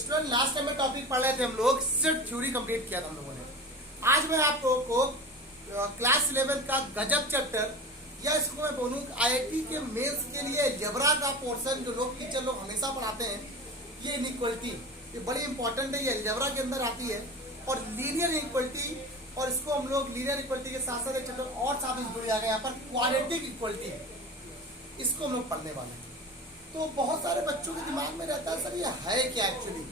Student last time में topic पढ़ रहे थे हम लोग, सिर्फ थ्योरी कंप्लीट किया था हम लोगों ने। आज मैं आप लोगों को क्लास 11 का गजब चैप्टर, या इसको मैं बोलूँ आईआईटी के मेंस के लिए अलजेब्रा का पोर्शन जो लोग टीचर लोग हमेशा पढ़ाते हैं, ये इनइक्वालिटी, ये बड़ी इंपॉर्टेंट है। ये अलजेब्रा के अंदर आती है और लीनियर इक्वलिटी, और इसको हम लोग लीनियर इक्वलिटी के साथ साथ एक चैप्टर और साथ में जुड़ जाएगा यहाँ पर क्वाड्रेटिक इक्वलिटी, इसको हम लोग पढ़ने वाले हैं। तो बहुत सारे बच्चों के दिमाग में रहता है सर ये है क्या एक्चुअली,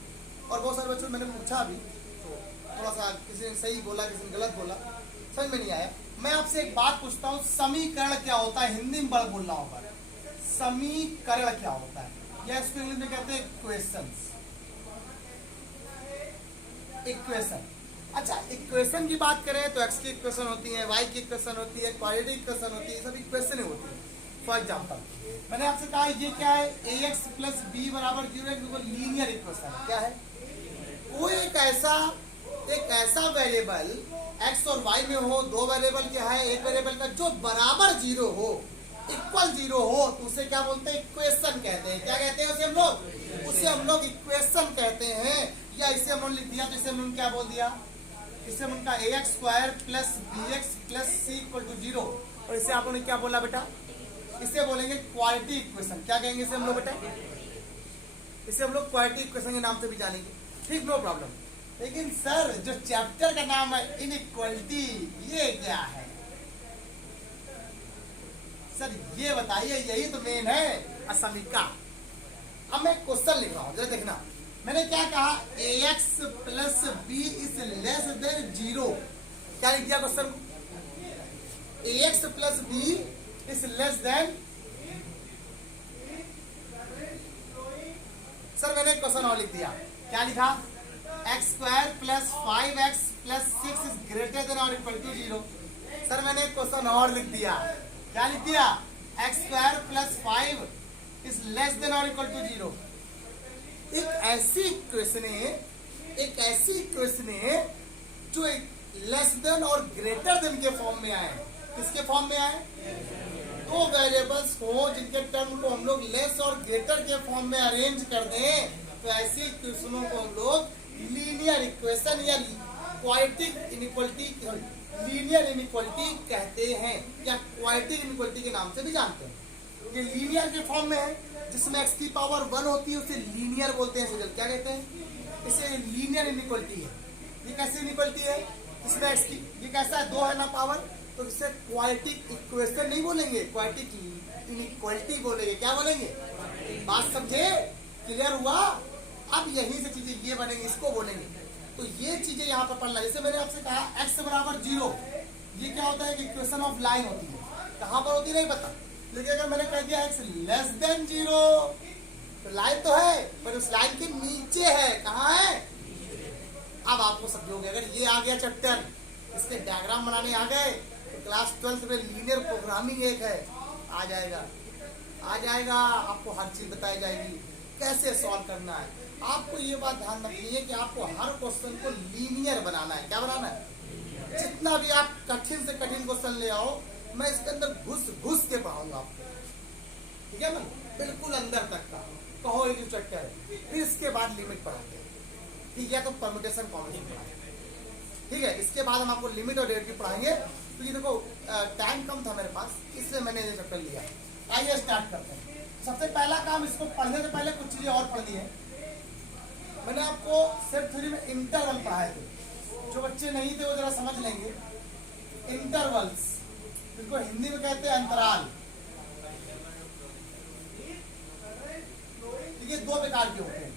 और बहुत सारे बच्चों मैंने पूछा भी, तो थोड़ा सा किसी ने सही बोला किसी ने गलत बोला, समझ में नहीं आया। मैं आपसे एक बात पूछता हूँ, समीकरण क्या होता है? हिंदी में बड़ा बोलना होगा, समीकरण क्या होता है? या इसको इंग्लिश में कहते हैं इक्वेशंस, इक्वेशन। अच्छा, इक्वेशन की बात करें तो एक्स की इक्वेशन होती है, वाई की इक्वेशन होती है, क्वाड्रेटिक इक्वेशन होती है, सब इक्वेशन होती है। फॉर एग्जाम्पल मैंने आपसे कहा ये क्या है, ax प्लस बी बराबर 0 लीनियर इक्वेशन क्या है? वो एक ऐसा वेरिएबल x और y में हो, दो वेरिएबल क्या है, एक वेरिएबल का जो बराबर 0 हो, इक्वल 0 हो, तो उसे क्या बोलते हैं? इक्वेशन कहते हैं। क्या कहते हैं उसे हम लोग इक्वेशन कहते हैं। या इसे हम लोग लिख दिया तो इसे हम लोग क्या बोल दिया, इसे हम उनका ax square plus bx plus c equal to 0, और इसे आप लोगों ने क्या बोला बेटा? इसे बोलेंगे क्वाड्रेटिक इक्वेशन। क्या कहेंगे इसे हम लोग बेटा? इसे हम लोग क्वाड्रेटिक इक्वेशन के नाम से भी जानेंगे, ठीक, नो प्रॉब्लम। लेकिन सर जो चैप्टर का नाम है इनइक्वालिटी, ये क्या है सर? ये बताइए, यही तो मेन है असमीका। अब मैं क्वेश्चन लिख रहा हूं, जरा देखना। मैंने क्या कहा, ax plus B is less than 0। क्या लिख दिया question? ax plus B is less than, sir मैंने क्वेश्चन और लिख दिया। क्या लिखा? X square plus 5x plus 6 is greater than और इक्वल टू 0। सर मैंने क्वेश्चन और लिख दिया। क्या लिख दिया? X square plus 5 is less than और इक्वल टू 0। एक ऐसी इक्वेशन है जो लेस देन और ग्रेटर देन के फॉर्म में आए। किसके फॉर्म में आए? दो वेरिएबल्स हो जिनके टर्म को हम लोग लेस और ग्रेटर के फॉर्म में अरेंज कर दें, तो ऐसी इक्वेशनों को हम लोग लीनियर इक्वेशन या क्वाड्रेटिक इनइक्वालिटी, लीनियर इनइक्वालिटी कहते हैं, या क्वाड्रेटिक इनइक्वालिटी के नाम से भी जानते हैं। ये लीनियर के फॉर्म में है, जिसमें x की पावर 1 होती है, उसे लीनियर बोलते हैं। क्या कहते हैं? इसे लीनियर इनइक्वालिटी है। ये कैसी इनइक्वालिटी है? जिसमें x की, ये कैसा है, 2 है ना पावर, तो इसे क्वाड्रेटिक इक्वेशन नहीं बोलेंगे, क्वाड्रेटिक इनइक्वालिटी बोलेंगे। क्या बोलेंगे? बात समझे? क्लियर हुआ? अब यही से चीजें ये बनेंगे, इसको बोलेंगे। तो ये चीजें यहाँ पर पढ़ना। जैसे मैंने आपसे कहा x बराबर 0, ये क्या होता है कि इक्वेशन ऑफ लाइन होती है। कहाँ पर होती है नहीं पता, लेकिन अगर मैंने कह दिया x लेस देन 0, तो लाइन तो है पर उस लाइन के नीचे है। कहाँ है? अब आपको समझोगे, अगर ये आ गया चैप्टर, इसके डायग्राम बनाने आ गए, तो क्लास 12 में लीनियर प्रोग्रामिंग एक है, आ जाएगा। आपको हर चीज बताई जाएगी, कैसे सॉल्व करना है। आपको ये बात ध्यान रखनी है कि आपको हर क्वेश्चन को लीनियर बनाना है। क्या बनाना है? जितना भी आप कठिन से कठिन क्वेश्चन ले आओ, मैं इसके अंदर घुस के पढ़ाऊंगा आपको, ठीक है ना, बिल्कुल अंदर तक का। कहो ये जो चैप्टर है, फिर इसके बाद लिमिट पढ़ाते हैं, ठीक है? तो परम्यूटेशन कॉम्बिनेशन पढ़ाएंगे, ठीक है? इसके बाद हम आपको लिमिट और डेरिवेटिव पढ़ाएंगे। तो ये देखो टाइम कम था मेरे पास, इसलिए मैंने ये चैप्टर लिया। आइए स्टार्ट करते हैं। सबसे पहला काम, इसको पढ़ने से पहले कुछ चीजें और पढ़ ली है। मैंने आपको सेट थ्योरी में इंटरवल पढ़ाए थे, जो बच्चे नहीं थे वो जरा समझ लेंगे। इंटरवल्स, इसको हिंदी में कहते हैं अंतराल। ये दो प्रकार के होते हैं।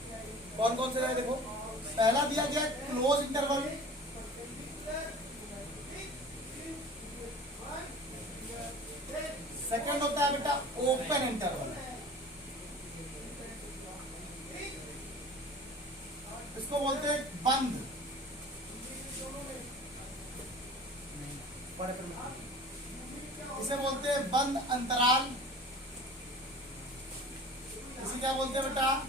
कौन कौन से हैं? देखो, पहला दिया गया क्लोज इंटरवल, सेकंड होता है बेटा ओपन इंटरवल। इसको बोलते हैं बंद। इसे बोलते हैं बंद अंतराल। इसे क्या बोलते हैं बेटा?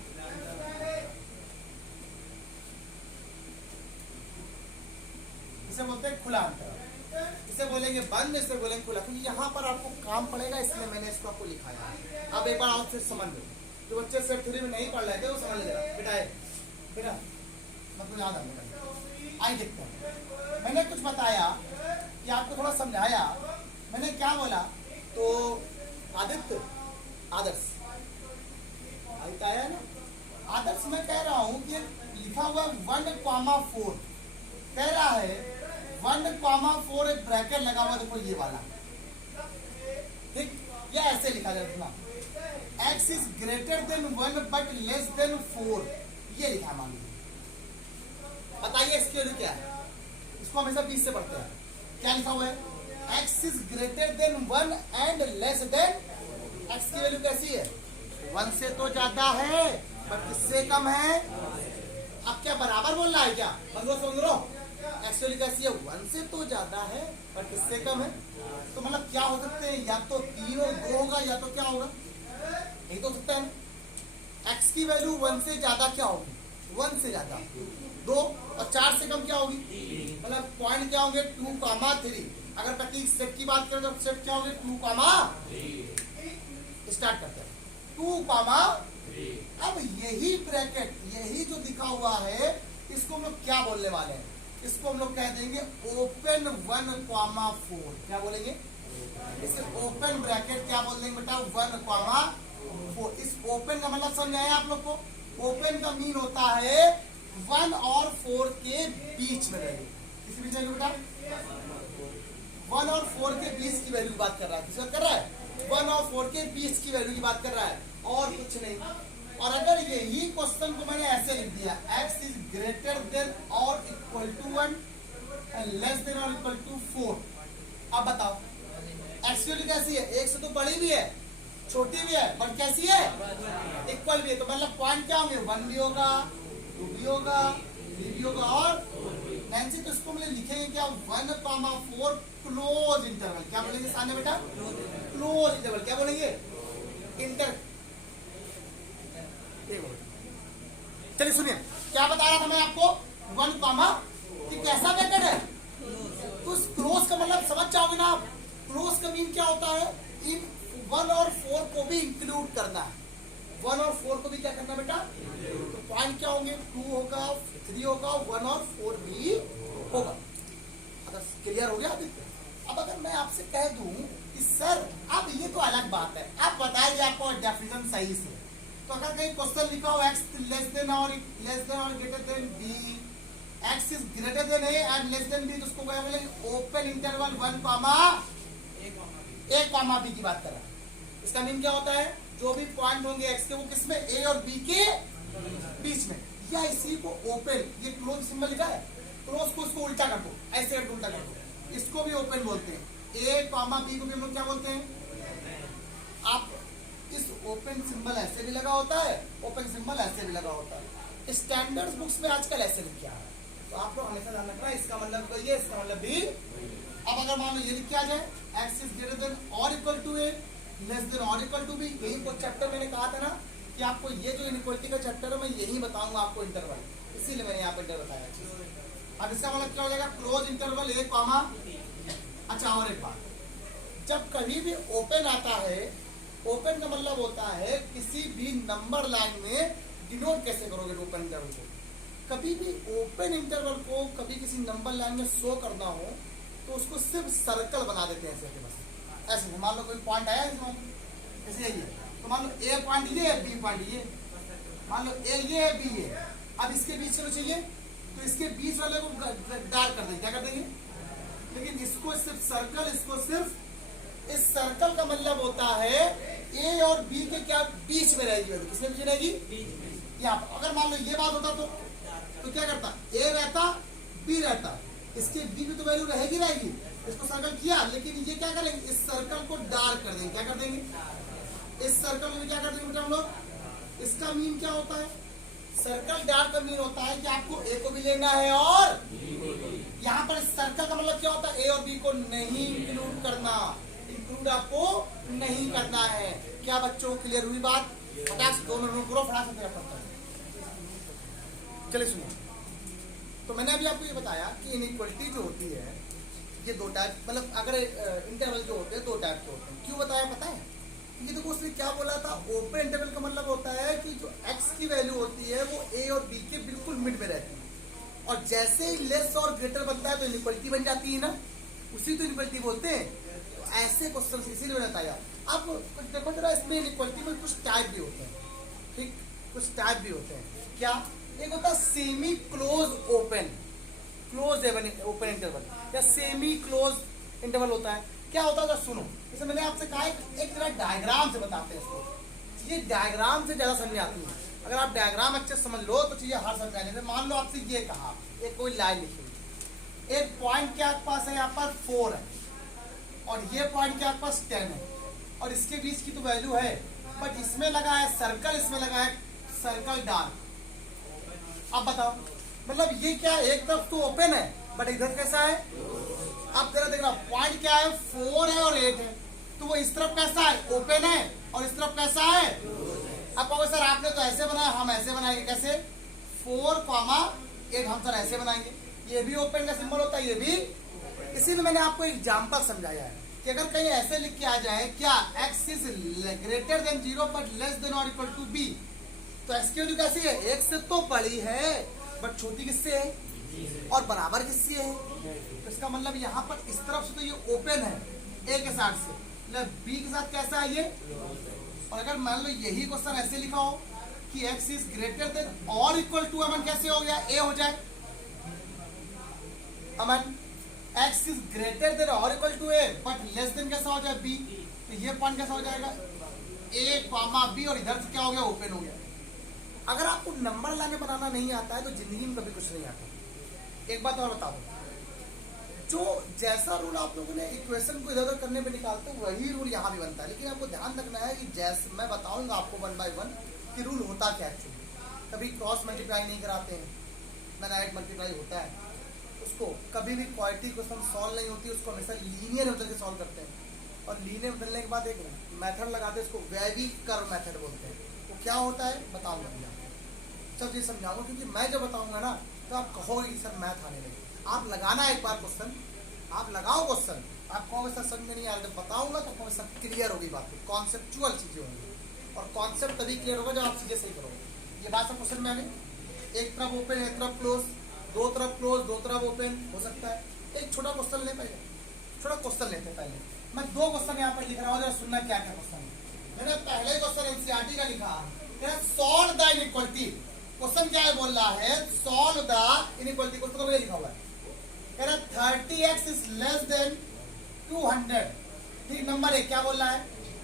इसे बोलते हैं खुला अंतराल। इसे बोलेंगे बंद, इसे बोलेंगे खुला, क्योंकि यहाँ पर आपको काम पड़ेगा, इसलिए मैंने इसको आपको लिखाया है। अब एक बार आप फिर समझ लो, जो बच्चे सेट थ्योरी में नहीं पढ़ रहे थे वो समझ लेना बेटा। फिर मतलब याद आने आई देखते हैं। मैंने कुछ बताया कि आपको थोड़ा समझाया, मैंने क्या बोला तो आदित्य आदर्श आदित्य आया ना। आदर्श मैं कह रहा हूं कि लिखा हुआ 1,4 कह रहा है 1,4 एक ब्रैकेट लगा हुआ, देखो ये वाला, ठीक, या ऐसे लिखा जाए ना, x is greater then 1 but less then 4, ये लिखा है मान लीजिए। बताइए इसकी वैल्यू क्या है, इसको हमेशा 20 से पढ़ते हैं। क्या लिखा हुआ है x is greater then 1 and less then, x की वैल्यू कैसी है 1 से तो ज्यादा है बट किससे कम है। अब क्या बराबर बोल रहा है क्या, समझ लो एक्चुअली कैसी है 1 से तो ज्यादा है पर किससे कम है। तो मतलब क्या हो सकते हैं, या तो 3 और 2 होगा या तो क्या होगा, यही तो हो सकता है। x की वैल्यू 1 से ज्यादा क्या होगी, 1 से ज्यादा 2 और 4 से कम क्या होगी, मतलब पॉइंट क्या होंगे 2,3। अगर प्रतीक सेट की बात करें तो सेट क्या होंगे 2, स्टार्ट करते हैं 2, अब यही ब्रैकेट यही जो दिखा हुआ है इसको हम लोग क्या बोलने वाले हैं, इसको हम लोग कह देंगे ओपन 1,4। क्या बोलेंगे इसे ओपन ब्रैकेट क्या बोल देंगे बेटा 1,4। इस ओपन का मतलब समझ आया आप लोग को, ओपन का मीन होता है 1 और 4 के बीच में रहेगी। किस बीच में बेटा 1 और 4 के बीच की वैल्यू बात कर रहा है, किस बात कर रहा है 1 और 4 के बीच की वैल्यू की बात कर रहा है और कुछ नहीं। और अगर यही क्वेश्चन को मैंने ऐसे लिख दिया x इज ग्रेटर देन और equal to 1 and less than और इक्वल टू 4, अब बताओ x की वैल्यू कैसी है, एक से तो बड़ी भी है छोटी भी है बट कैसी है इक्वल भी है। तो मतलब पॉइंट क्या होंगे 1 भी होगा 2 भी होगा 3 भी होगा और 9 से। तो इसको हम लिखेंगे क्या 1,4 क्लोज इंटरवल। क्या बोलेंगे सामने बेटा क्लोज इंटरवल, क्या बोलेंगे इंटर। चलिए सुनिए क्या बता रहा था मैं आपको 1, कि कैसा ब्रैकेट है, तो उस क्लोज का मतलब समझ जाओगे ना आप। क्लोज का मीन क्या होता है इन 1 और 4 को भी इंक्लूड करना है, 1 और 4 को भी क्या करना बेटा। तो पॉइंट क्या होंगे 2 होगा 3 होगा 1 और 4 भी होगा। अगर क्लियर हो गया अब अगर मैं आपसे कह दूं कि सर अब ये तो अलग बात है, आप बताइए आपको डेफिनेशन सही से। तो अगर कहीं क्वेश्चन लिखा हो x लेस देन और greater than b, x is greater then a and less then b, तो उसको क्या बोलेंगे ओपन इंटरवल 1, a, b की बात कर रहा है। इसका मीन क्या होता है जो भी पॉइंट होंगे x के वो किसमें a और b के बीच में, या इसी को ओपन, ये क्लोज सिंबल लिखा है क्लोज को इसको उल्टा कर दो, ऐसे करके उल्टा कर दो, इसको भी ओपन बोलते हैं। a, b को भी हम लोग क्या बोलते हैं, आप इस ओपन सिंबल ऐसे भी लगा होता है ओपन सिंबल ऐसे भी लगा होता है, स्टैंडर्ड बुक्स में आजकल ऐसे लिखा है। तो आप लोग हमेशा ध्यान रखना इसका मतलब ये इसका मतलब भी। अब अगर मान लो ये लिख के आ जाए x इज ग्रेटर देन और equal to a less than और इक्वल टू b, यही को चैप्टर मैंने कहा था ना कि आपको ये जो इनइक्वालिटी का चैप्टर है मैं यही बताऊंगा आपको इंटरवल, इसीलिए मैंने यहाँ पर इंटर बताया। अब इसका मतलब क्या हो जाएगा क्लोज इंटरवल a, अच्छा और एक बात, जब कभी भी ओपन आता है, ओपन का मतलब होता है किसी भी नंबर लाइन में डिनोट कैसे करोगे ओपन इंटरवल को। कभी भी ओपन इंटरवल को कभी किसी नंबर लाइन में शो करना हो तो उसको सिर्फ सर्कल बना देते हैं ऐसे, बस ऐसे। मान लो कोई पॉइंट आया इसमें ऐसे ये, तो मान लो ए पॉइंट ये बी पॉइंट ये, मान लो ए ये बी ये, अब इसके बीच में चाहिए तो इसके बीच वाले को डार्क कर देंगे, क्या कर देंगे, लेकिन इसको सिर्फ सर्कल, इसको सिर्फ इस सर्कल का मतलब होता है ए और बी के क्या बीच में रहेगी, किसमें बीच रहेगी यहाँ पर। अगर मान लो ये बात होता तो क्या करता ए रहता बी रहता, इसके बी में तो वैल्यू रहेगी रहेगी, इसको सर्कल किया, लेकिन ये क्या करेंगे इस सर्कल को डार्क कर देंगे, क्या कर देंगे इस सर्कल में क्या कर देंगे बेटा हम लोग। इसका मीन क्या होता है, सर्कल डार्क का मीन होता है कि आपको ए को भी लेना है और यहाँ पर सर्कल का मतलब क्या होता है ए और बी को नहीं इंक्लूड करना, इंक्लूड आपको नहीं करना है। क्या बच्चों क्लियर हुई बात, फटाक से 2 मिनट पूरा फटाक से पड़ता है। चलिए सुनिए, तो मैंने अभी आपको ये बताया कि इनइक्वालिटी जो होती है ये 2 टाइप, मतलब अगर इंटरवल जो होते हैं 2 टाइप के होते हैं। क्यों बताया पता है, क्योंकि देखो उसने क्या बोला था, ओपन इंटरवल का मतलब होता है कि जो x की वैल्यू होती है वो a और b के बिल्कुल और जैसे ही लेस और ग्रेटर बनता है तो इनइक्वालिटी बन जाती है ना, उसी तो इनइक्वालिटी बोलते हैं। तो ऐसे क्वेश्चन इसीलिए मैंने बताया। अब कुछ देखो जरा, इसमें इनइक्वालिटी में कुछ टाइप भी होते हैं, ठीक, कुछ टाइप भी होते हैं। क्या? एक होता है semi close open, close open interval, या सेमी क्लोज इंटरवल होता है। क्या होता है सुनो, जैसे मैंने आपसे कहा एक जरा डायग्राम से बताते हैं इसको। ये डायग्राम से ज्यादा समझ आती है। अगर आप डायग्राम अच्छे समझ लो तो चीजें हर समझ आने। मान लो आपसे ये कहा, एक कोई लाइन लिखी हुई, एक पॉइंट के पास है यहाँ पर 4 है, और ये पॉइंट के पास 10 है, और इसके बीच की तो वैल्यू है, बट इसमें लगा है सर्कल, इसमें लगा है सर्कल डार्क। अब बताओ, मतलब ये क्या है, एक तरफ तो ओपन है बट इधर कैसा है? अब जरा देखना, पॉइंट क्या है, 4 है और 8 है, तो वो इस तरफ कैसा है, ओपन है, और इस तरफ कैसा है? अब कहोगे सर आपने तो ऐसे बनाया, हम ऐसे बनाएंगे। कैसे? 4, 8 हम सर ऐसे बनाएंगे। ये भी ओपन का सिंबल होता है, ये भी। इसीलिए मैंने आपको एग्जांपल समझाया है कि अगर कहीं ऐसे लिख के आ जाए, क्या x is greater then 0 but less than और इक्वल टू b, तो x की वैल्यू कैसी है? 1 से तो बड़ी है बट छोटी किससे है, और बराबर किससे है? तो इसका मतलब यहाँ पर इस तरफ से तो ये ओपन है a के साथ से, मतलब b के साथ कैसा है ये? और अगर मान लो यही क्वेश्चन ऐसे लिखा हो कि x इज ग्रेटर देन और इक्वल टू, अमन कैसे हो गया? a हो जाए। Aman x is greater than और equal to a but less than कैसा हो जाए? b। तो ये पॉइंट कैसा हो जाएगा? a, b, और इधर से क्या हो गया? ओपन हो गया। अगर आपको नंबर लाने बनाना नहीं आता है तो जिंदगी में कभी कुछ नहीं आता। एक बात और बता दो, जो जैसा रूल आप लोगों ने इक्वेशन को इधर उधर करने पे निकालते हो वही रूल यहाँ भी बनता है। लेकिन आपको ध्यान रखना है कि जैसे मैं बताऊंगा आपको 1 बाय 1 कि रूल होता क्या है। कभी क्रॉस मल्टीप्लाई नहीं कराते हैं, डायरेक्ट मल्टीप्लाई होता है। उसको कभी भी क्वालिटी क्वेश्चन सॉल्व नहीं होती, उसको हमेशा लीनियर मेथड से सॉल्व करते हैं। और लीनियर बदलने के बाद एक मेथड लगाते हैं, उसको वेवी कर्व मेथड बोलते हैं। वो क्या होता है बताऊंगा मैं आपको, सब चीज समझाऊंगा, क्योंकि मैं जब बताऊंगा ना तो आप कहोगे कि सर मैथ आने लगे। आप लगाना एक बार क्वेश्चन, आप लगाओ क्वेश्चन, आप कहोगे सर समझ में नहीं आ रहा, जब बताऊंगा तो कहोगे सब क्लियर होगी बात, कॉन्सेप्चुअल चीजें होंगी। और कॉन्सेप्ट तभी क्लियर होगा जब आप चीजें सही करोगे। ये बात सब क्वेश्चन में आ गई। एक तरफ ओपन, एक तरफ क्लोज, दो तरफ क्लोज, दो तरफ ओपन हो सकता है। एक छोटा क्वेश्चन ले, पहले छोटा क्वेश्चन लेते हैं। पहले मैं 2 क्वेश्चन यहाँ पर लिख रहा हूँ, जरा सुनना क्या क्या क्वेश्चन है। मैंने पहले क्वेश्चन एनसीईआरटी का लिखा है, सॉल्व द इनइक्वालिटी। क्वेश्चन क्या है, बोल रहा है सॉल्व द इनइक्वालिटी। क्वेश्चन तो लिखा हुआ है, कह रहा 30x इज लेस देन 200। ठीक, नंबर 1 क्या बोल रहा है,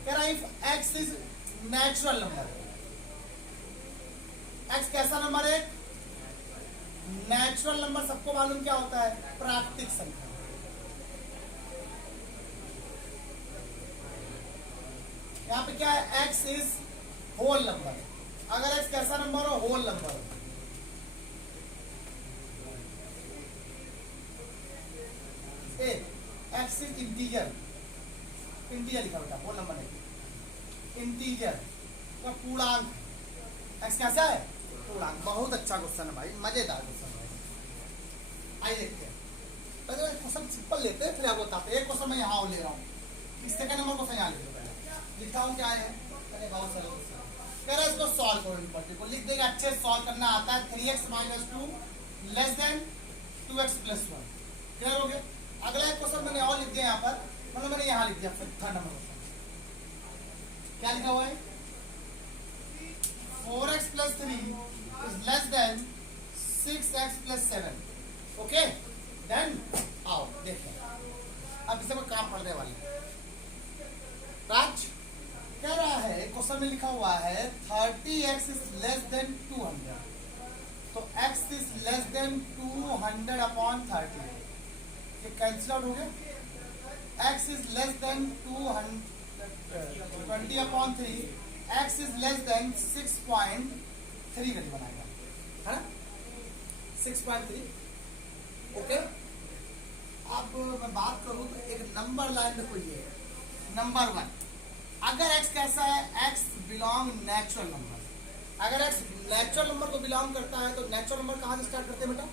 कह रहा if x is natural number. x कैसा नंबर है? Natural number. सबको मालूम क्या होता है? प्राकृतिक संख्या। यहाँ पे क्या है? x is whole number. अगर x कैसा नंबर हो? होल नंबर हो। x इज इंटीजर, इंटीजर लिखा बेटा, होल नंबर नहीं, इंटीजर का पूर्णांक। x कैसा है? पूर्णांक। बहुत अच्छा क्वेश्चन है भाई, मजेदार क्वेश्चन है। आइए देखते हैं। पहले क्वेश्चन सिंपल लेते हैं, फिर आपको बताते हैं। एक क्वेश्चन मैं यहाँ ले रहा हूँ, इस सेकंड नंबर क्वेश्चन यहाँ लिखो। पहले लिखता हूँ क्या है, पहले बहुत सारे क्वेश्चन। कह रहा है इसको सॉल्व करो, इनइक्वालिटी को लिख देगा। अच्छे सॉल्व करना आता है। 3x - 2 less than 2x + 1। Clear हो गया? अगला एक क्वेश्चन मैंने और लिख दिया यहाँ पर, मतलब मैंने यहाँ लिख दिया थर्ड नंबर क्वेश्चन। क्या लिखा हुआ है? 4x + 3 is less than 6x + 7। Okay, then आओ देखते हैं। अब इसे मैं काम पढ़ने वाली राज कह रहा है, क्वेश्चन में लिखा हुआ है 30x इज लेस देन 200। तो x इज लेस देन 200/30। ये कैंसिल आउट हो गया। x is less then 20/3। x is less then 6.3 करके बनाएगा, है ना? 6.3। ओके, अब मैं बात करूं तो एक नंबर लाइन में कोई है। नंबर 1, अगर x कैसा है? x belong natural number. अगर x नेचुरल नंबर को बिलोंग करता है तो नेचुरल नंबर कहाँ से स्टार्ट करते हैं बेटा?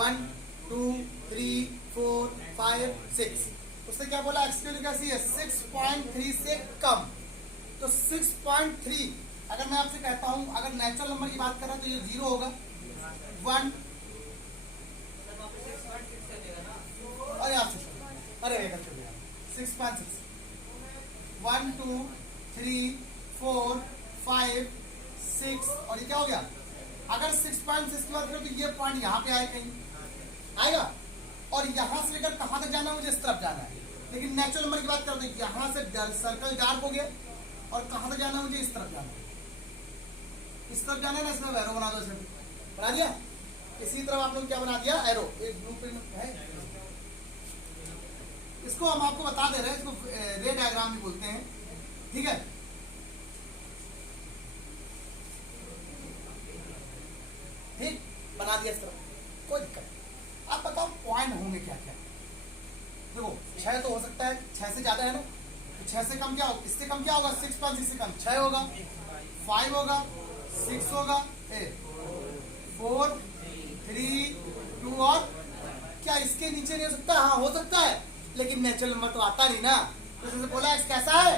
1 2 3 4 5 6। उसने क्या बोला? x की वैल्यू कैसी है? 6.3 से कम। तो 6.3 अगर मैं आपसे कहता हूं, अगर नेचुरल नंबर की बात कर रहा तो ये 0 होगा, 1 और यहाँ से अरे वेट कर दिया 6.6 1 2 3 4 5 6 और ये क्या हो गया? अगर 6.6 की बात करें तो ये पॉइंट यहाँ पे आए कहीं आएगा और यहाँ से लेकर कहाँ तक जाना है? मुझे इस तरफ जाना है। लेकिन नेचुरल नंबर की बात करते हैं, यहाँ से सर्कल डार्क हो गया और कहाँ तक जाना है? मुझे इस तरफ जाना है। इस तरफ जाना है ना, इसमें एरो बना दो। इसमें बना दिया। इसी तरफ आप लोग क्या बना दिया? एरो। एक ब्लू प्रिंट है, इसको हम आपको बता दे रहे हैं, इसको रे डायग्राम भी बोलते हैं। ठीक है, ठीक बना दिया इस तरफ, कोई दिक्कत नहीं। आप बताओ पॉइंट होंगे क्या क्या? देखो 6 तो हो सकता है, 6 से ज्यादा है ना, तो 6 से कम क्या होगा? इससे कम क्या होगा? 6.6 से कम 6 होगा, 5 होगा, 6 होगा, 4 3 2 और क्या इसके नीचे नहीं हो सकता? हाँ हो सकता है, लेकिन नेचुरल नंबर तो आता नहीं ना। तो जैसे बोला x कैसा है,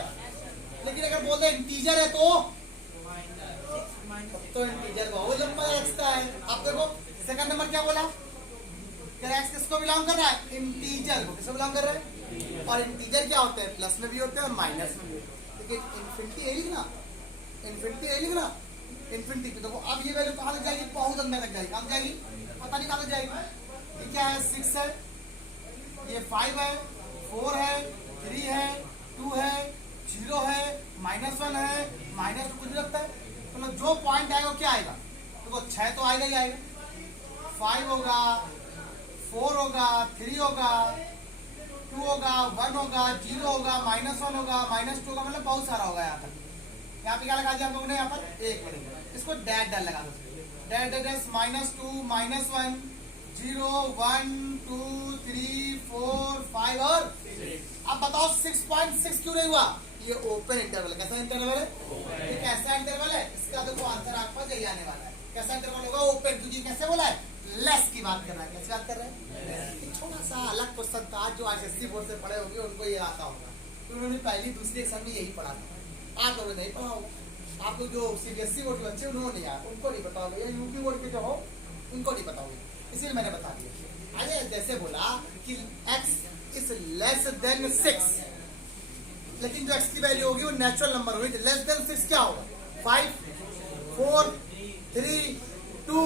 लेकिन अगर बोलते इंटीजर है तो इंटीजर बहु नंबर x का है। आप देखो सेकंड नंबर क्या बोला? x किसको बिलोंग कर रहा है? इंटीजर को। किसको बिलोंग कर रहा है? और इंटीजर क्या होते हैं? प्लस में भी होते हैं और माइनस में भी होते हैं। लेकिन इन्फिनिटी है लिखना, इन्फिनिटी है लिखना, इन्फिनिटी पे देखो अब ये वैल्यू कहाँ तक जाएगी? बहुत अंदर तक जाएगी। कहाँ जाएगी? पता नहीं कहाँ तक जाएगी। ये क्या है? 6 है, ये 5 है, 4 है, 3 है, 2 है, 0 है, -1 है, माइनस कुछ भी लगता है। मतलब जो पॉइंट आएगा क्या आएगा? देखो 6 तो आएगा ही आएगा, 5 होगा, 4 होगा, 3 होगा, 2 होगा, 1 होगा, 0 होगा, -1 होगा, -2 होगा, मतलब बहुत सारा होगा। यहाँ पर यहाँ पे क्या लगा दिया हम लोगों ने? यहाँ पर एक मिनट इसको डैट डैट लगा दो। डैट डैट -2 -1 0 1 2 3 4 5 और अब बताओ 6.6 क्यों नहीं हुआ? ये ओपन इंटरवल है। कैसा इंटरवल है? ये कैसा इंटरवल है? इसका देखो आंसर आपका यही आने वाला है। कैसा इंटरवल होगा? ओपन। क्योंकि कैसे बोला है? लेस की बात कर रहा है। कैसे बात कर रहा है? छोटा सा अलग क्वेश्चन था जो आईसीएसई बोर्ड से पढ़े होंगे उनको ये आता होगा, तो उन्होंने पहली दूसरी एग्जाम में यही पढ़ा था। आप लोगों ने नहीं पढ़ा होगा। आप लोग जो सीबीएसई बोर्ड के बच्चे उन्होंने यार उनको नहीं पता होगा, या यूपी बोर्ड के जो हो उनको नहीं पता होगा, इसलिए मैंने बता दिया। अरे जैसे बोला कि x इज लेस देन 6, लेकिन जो x की वैल्यू होगी वो नेचुरल नंबर होगी। लेस देन 6 क्या होगा? 5 4 3 2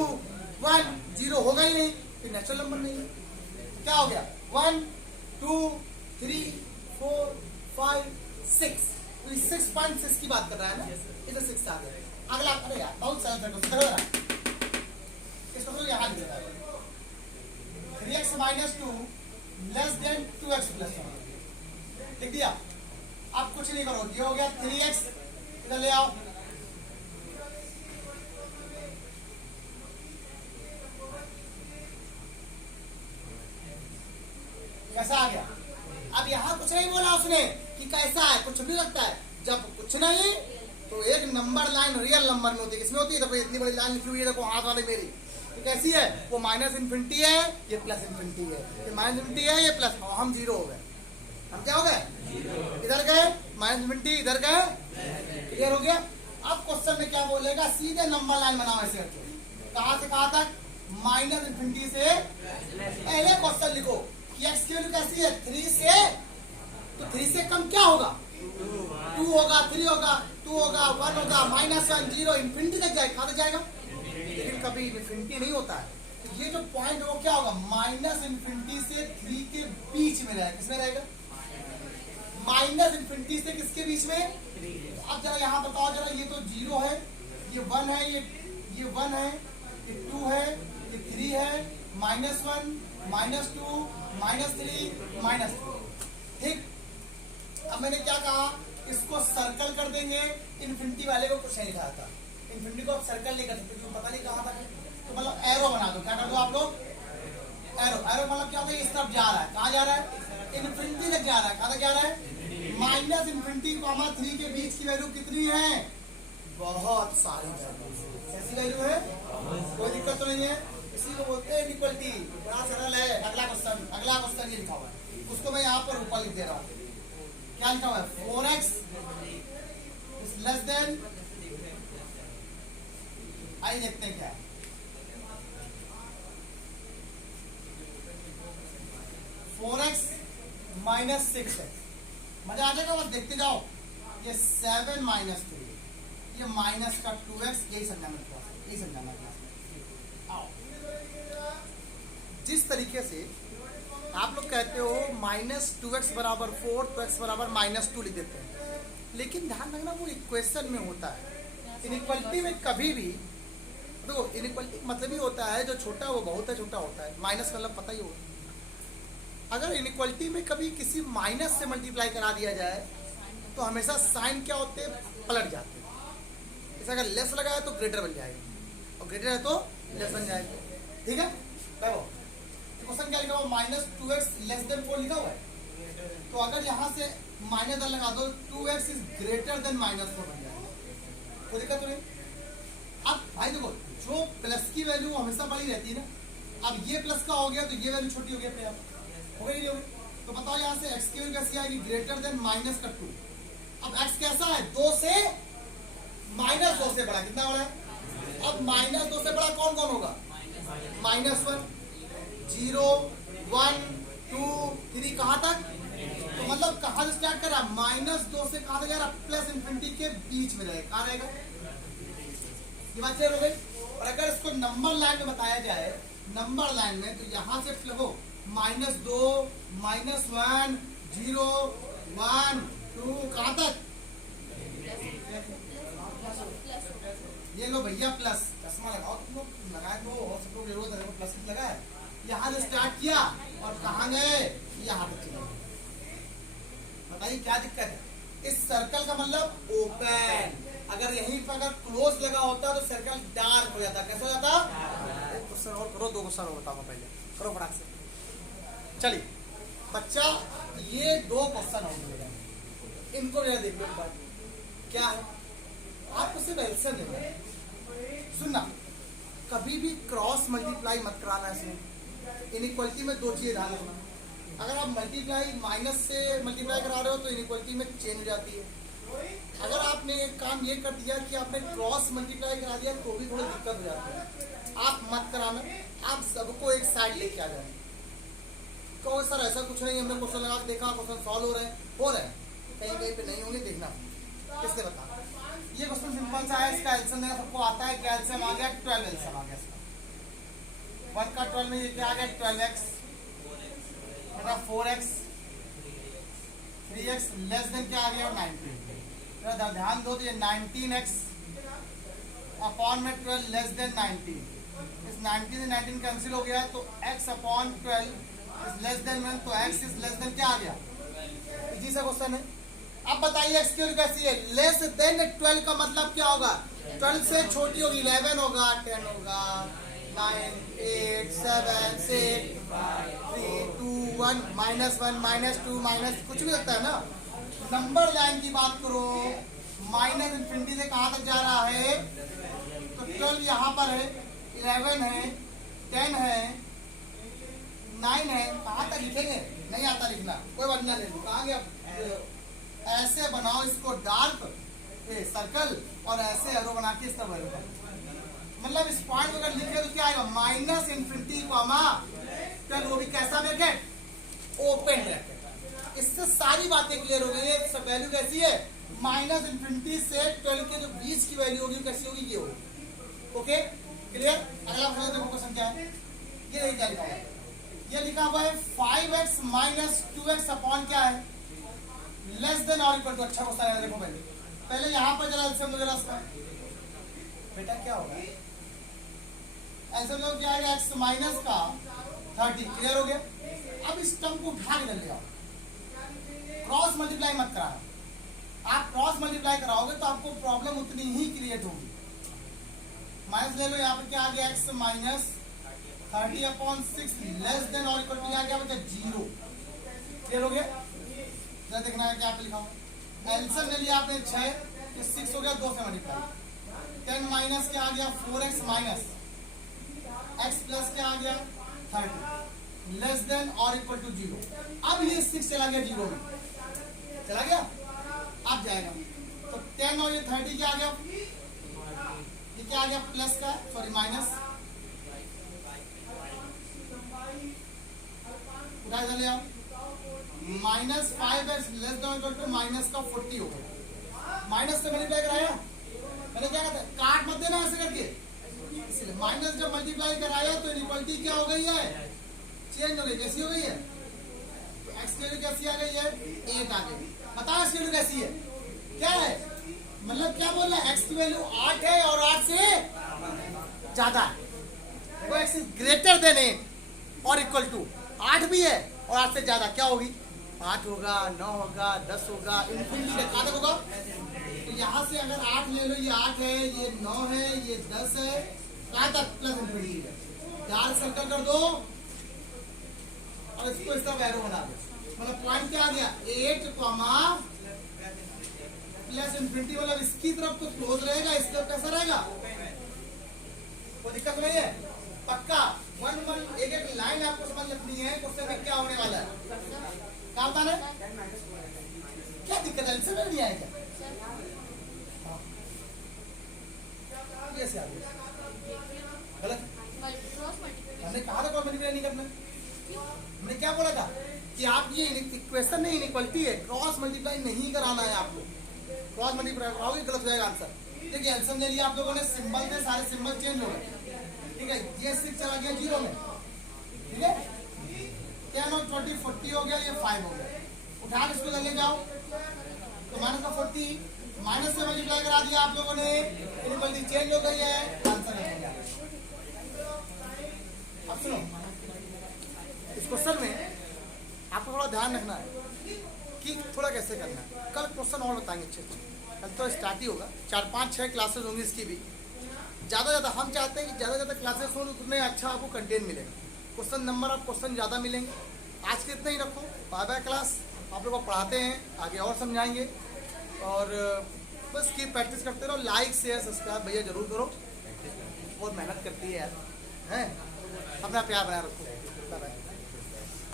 1 0 होगा ही नहीं, फिर नेचुरल नंबर नहीं है। क्या हो गया? 1 2 3 4 5 6, 6.6 की बात कर रहा है ना, इधर 6 आ गया। अगला अरे यार बहुत सरल है, इसको तो यहाँ लिख देता है 3x - 2 लेस देन 2x + 1 लिख दिया। अब कुछ नहीं करो, ये हो गया 3x, इधर ले आओ, कैसा आ गया? अब यहाँ कुछ नहीं बोला उसने कि कैसा है, कुछ भी लगता है। जब कुछ नहीं तो एक नंबर लाइन रियल नंबर में होती है। किसमें होती है? देखो इतनी बड़ी लाइन लिखी हुई है, देखो हाथ वाली मेरी, तो कैसी है? वो -इन्फिनिटी है, ये +इन्फिनिटी है। ये -इन्फिनिटी है, ये प्लस, हम 0 हो गए। हम क्या हो गए? इधर गए -इन्फिनिटी, इधर गए, क्लियर हो गया। अब क्वेश्चन में क्या बोलेगा? सीधे नंबर लाइन बनाओ ऐसे करके। कहां से कहां तक? -इन्फिनिटी से। पहले क्वेश्चन लिखो कि x की वैल्यू कैसी है? 3 से, तो 3 से कम क्या होगा? 2 होगा, 3 होगा, 2 होगा, 1 होगा, -1 0 इन्फिनिटी तक जाएगा। कहां तक जाएगा? लेकिन कभी इन्फिनिटी नहीं होता है। तो ये जो पॉइंट है वो क्या होगा? -इन्फिनिटी से 3 के बीच में रहेगा। किसमें रहेगा? -इन्फिनिटी से किसके बीच में? अब जरा यहाँ बताओ जरा, ये तो 0 है, ये 1 है, ये 1 है, ये 2 है, ये 3 है, -1 -2 -3 -2। ठीक, अब मैंने क्या कहा? इसको सर्कल कर देंगे। इन्फिनिटी वाले को कुछ नहीं लिखा था, इन्फिनिटी को आप सर्कल नहीं कर सकते क्योंकि पता नहीं कहाँ तक है। तो मतलब एरो बना दो। क्या कर दो आप लोग? एरो। एरो मतलब क्या होगा? इस तरफ जा रहा है। कहाँ जा रहा है? इन्फिनिटी तक जा रहा है। कहाँ तक जा रहा है? -इन्फिनिटी, 3 के बीच की वैल्यू कितनी है? बहुत सारी वैल्यू। ऐसी वैल्यू है, कोई दिक्कत तो नहीं है। इसी को बोलते हैं इक्वलिटी। बड़ा सरल है। अगला क्वेश्चन ये लिखा हुआ है, उसको मैं यहाँ पर ऊपर लिख दे रहा हूँ। क्या लिखा हुआ है? 4x इज लेस देन, आइए देखते हैं क्या है। 4x minus 6x। मजा आ जाएगा, बस देखते जाओ। ये 7 माइनस 3, ये माइनस का 2x, यही समझाना क्लास, यही समझाना क्लास में। आओ, जिस तरीके से आप लोग कहते हो माइनस 2x बराबर 4, तो x बराबर माइनस 2 लिख देते हैं, लेकिन ध्यान रखना वो इक्वेशन में होता है। इनइक्वालिटी में कभी भी देखो, इनइक्वालिटी मतलब ही होता है जो छोटा वो बहुत है छोटा होता है, माइनस का मतलब पता ही होगा। अगर इनइक्वालिटी में कभी किसी माइनस से मल्टीप्लाई करा दिया जाए तो हमेशा साइन क्या होते हैं, पलट जाते हैं। जैसे अगर लेस लगा है तो ग्रेटर बन जाएगा, और ग्रेटर है तो लेस बन जाएगा। ठीक है, देखो क्वेश्चन क्या लिखा हुआ, माइनस 2x लेस देन 4 लिखा हुआ है। तो अगर यहाँ से माइनस लगा दो, 2x is greater then minus 4 बन जाएगा, कोई दिक्कत तो नहीं। अब भाई देखो, जो प्लस की वैल्यू हमेशा बड़ी रहती है ना, अब ये प्लस का हो गया तो ये वैल्यू छोटी हो गई अपने आप, हो गई नहीं हो गई। तो बताओ यहाँ से x की वैल्यू कैसी आएगी, ग्रेटर देन माइनस का 2। अब x कैसा है, 2 से माइनस 2 से बड़ा, कितना बड़ा है। अब माइनस 2 से बड़ा कौन कौन होगा, -1, 0, 1, 2, 3, कहाँ तक। तो मतलब कहाँ से स्टार्ट कर रहा, -2 से कहाँ तक जा रहा, प्लस इन्फिनिटी के बीच में रहेगा, कहाँ रहेगा। ये बात क्लियर हो गई। और अगर इसको नंबर लाइन में बताया जाए, नंबर लाइन में, तो यहाँ से देखो -2, -1, 0, 1, 2, कहाँ तक। ये लो भैया प्लस, चश्मा लगाओ तुम लोग, लगाए तो और सब लोग जरूरत है, प्लस लगा है। यहाँ से स्टार्ट किया और कहाँ गए, यहाँ तक चले। बताइए क्या दिक्कत है। इस सर्कल का मतलब ओपन, अगर यहीं पर अगर क्लोज लगा होता तो सर्कल डार्क हो जाता, कैसा हो जाता। एक क्वेश्चन और करो, 2 क्वेश्चन और बताऊंगा, पहले करो फटाक से। चलिए बच्चा, ये 2 क्वेश्चन हो गए, इनको जरा देख लो एक बार क्या है। आपको सिर्फ एल्सियम लेना है। सुनना, कभी भी क्रॉस मल्टीप्लाई मत कराना इसमें। इनइक्वालिटी में 2 चीजें ध्यान रखना, अगर आप मल्टीप्लाई माइनस से मल्टीप्लाई करा रहे हो तो इनइक्वालिटी में चेंज हो जाती है। अगर आपने एक काम ये कर दिया कि आपने क्रॉस मल्टीप्लाई करा दिया तो भी थोड़ी दिक्कत हो जाती है। आप मत कराना, आप सबको एक साइड लेके आ जाए। कहो सर ऐसा कुछ नहीं, हमने क्वेश्चन लगा के देखा, क्वेश्चन सॉल्व हो रहे हैं, कहीं कहीं पे नहीं होंगे, देखना किसने बता। ये क्वेश्चन सिंपल सा है, इसका एल्सियम देना सबको आता है। क्या एल्सियम आ गया, 12 एल्सियम आ गया इसका। 1 का 12 में ये क्या आ गया, 12x बटा 4x, 3x लेस देन क्या आ गया, 19। ध्यान दो तो ये 19x अपॉन में 12 लेस देन 19, इस 19 से 19 कैंसिल हो गया, तो x upon 12 is less then 1, तो x इज लेस देन क्या आ गया। इजी सा क्वेश्चन है। अब बताइए x की वैल्यू कैसी है, लेस देन 12 का मतलब क्या होगा, 12 से छोटी होगी, 11 होगा, 10 होगा, 9, 8, 7, 6, 3, 2, 1, -1, -2, माइनस कुछ भी लगता है ना। नंबर लाइन की बात करो, माइनस इन्फिनिटी से कहाँ तक जा रहा है, तो 12 यहाँ पर है, 11 है, 10 है, 9 है, कहाँ तक लिखेंगे, नहीं आता लिखना, कोई बात नहीं, कहाँ गया। ऐसे बनाओ इसको डार्क सर्कल, और ऐसे एरो बना के इस तरह एरो, मतलब इस पॉइंट को अगर लिखे तो क्या आएगा, माइनस इन्फिनिटी कॉमा 12, वो भी कैसा ब्रैकेट, ओपन ब्रैकेट। इससे सारी बातें क्लियर हो गई है। सब वैल्यू कैसी है, माइनस इन्फिनिटी से 12 के जो बीच की वैल्यू होगी कैसी होगी, ये होगी। Okay clear. अगला देखो क्वेश्चन क्या है, ये क्या लिखा है, ये लिखा हुआ है 5x माइनस 2x अपॉन क्या है, लेस देन और इक्वल टू। अच्छा क्वेश्चन है, देखो पहले यहाँ पर जरा एल्सियम वगैरह इसका बेटा क्या होगा, एल्सियम लोग क्या आएगा, x माइनस का 30, क्लियर हो गया। अब इस टर्म को उठा के ले आओ, क्रॉस मल्टीप्लाई मत कराना। आप क्रॉस मल्टीप्लाई कराओगे तो आपको प्रॉब्लम उतनी ही क्रिएट होगी। माइनस ले लो, यहाँ पे क्या आ गया, x minus 30 upon 6 less than और इक्वल टू आ गया बच्चा 0, क्लियर हो गया। जरा देखना है क्या पे लिखा हुआ, एल्सियम ले लिया आपने 6, तो 6 हो गया 2 से मल्टीप्लाई, 10 माइनस क्या आ गया 4x माइनस x प्लस क्या आ गया 30 लेस देन और इक्वल टू 0। अब ये 6 चला गया 0 में, चला गया, अब जाएगा तो 10 और ये 30 क्या आ गया, ये क्या आ गया प्लस का, सॉरी माइनस, उठा ले आओ -5x less than equal to minus का 40 हो गया। माइनस से मल्टीप्लाई कराया, मैंने क्या कहता है, काट मत देना ऐसे करके, इसलिए माइनस जब मल्टीप्लाई कराया तो इनइक्वालिटी क्या हो गई है, चेंज हो गई। कैसी हो गई है, तो x की वैल्यू कैसी आ गई है, 8 आ गई। बताओ x की वैल्यू कैसी है, क्या है, मतलब क्या बोल रहा है, x की वैल्यू 8 है और 8 से ज्यादा है, वो x इज ग्रेटर देन 8 और इक्वल टू 8 भी है और 8 से ज्यादा, क्या होगी, 8 होगा, 9 होगा, 10 होगा, इन्फिनिटी तक कहाँ तक होगा। तो यहाँ से अगर 8 ले लो, ये 8 है, ये 9 है, ये 10 है, कहाँ तक प्लस इन्फिनिटी है, 4 सर्कल कर दो और इसको इस तरफ एरो बना दो, मतलब पॉइंट क्या आ गया, 8 कॉमा प्लस इन्फिनिटी, मतलब इसकी तरफ तो क्लोज रहेगा, इस तरफ कैसा रहेगा, कोई दिक्कत नहीं है, पक्का। एक एक लाइन आपको समझ रखनी है, क्वेश्चन में क्या होने वाला है, क्या बता रहे, क्या दिक्कत है, इससे नहीं आएगा, कैसे आ गया, गलत, हमने कहा था क्रॉस मल्टीप्लाई नहीं करना, हमने क्या बोला था कि आप ये इक्वेशन नहीं, इनइक्वालिटी है, क्रॉस मल्टीप्लाई नहीं कराना है आपको, क्रॉस मल्टीप्लाई कराओगे गलत हो जाएगा आंसर। देखिए आंसर ले लिया आप लोगों ने, सिंबल थे, सारे सिंबल चेंज हो गए, ठीक है, ये 6 चला गया 0 में, ठीक है, 10 और 20 40 हो गया, ये 5 हो गया, उठा इसको ले जाओ, तो माइनस का 40 माइनस से मल्टीप्लाई करा दिया आप लोगों ने, इनइक्वालिटी चेंज हो गई है, आंसर हो गया। अब सुनो, इस क्वेश्चन में आपको थोड़ा ध्यान रखना है कि थोड़ा कैसे करना है, कल क्वेश्चन और बताएंगे अच्छे अच्छे, कल तो स्टार्ट ही होगा, 4 5 6 क्लासेस होंगी इसकी भी, ज़्यादा हम चाहते हैं कि ज़्यादा क्लासेस हों उतने अच्छा आपको कंटेंट मिलेगा, क्वेश्चन नंबर आप क्वेश्चन ज़्यादा मिलेंगे। आज के इतना ही रखो, बाय क्लास, आप लोग को पढ़ाते हैं, आगे और समझाएंगे, और बस की प्रैक्टिस करते रहो, लाइक शेयर सब्सक्राइब भैया जरूर करो, बहुत मेहनत करती है यार, हैं, अपना प्यार बनाए रखो, बाय।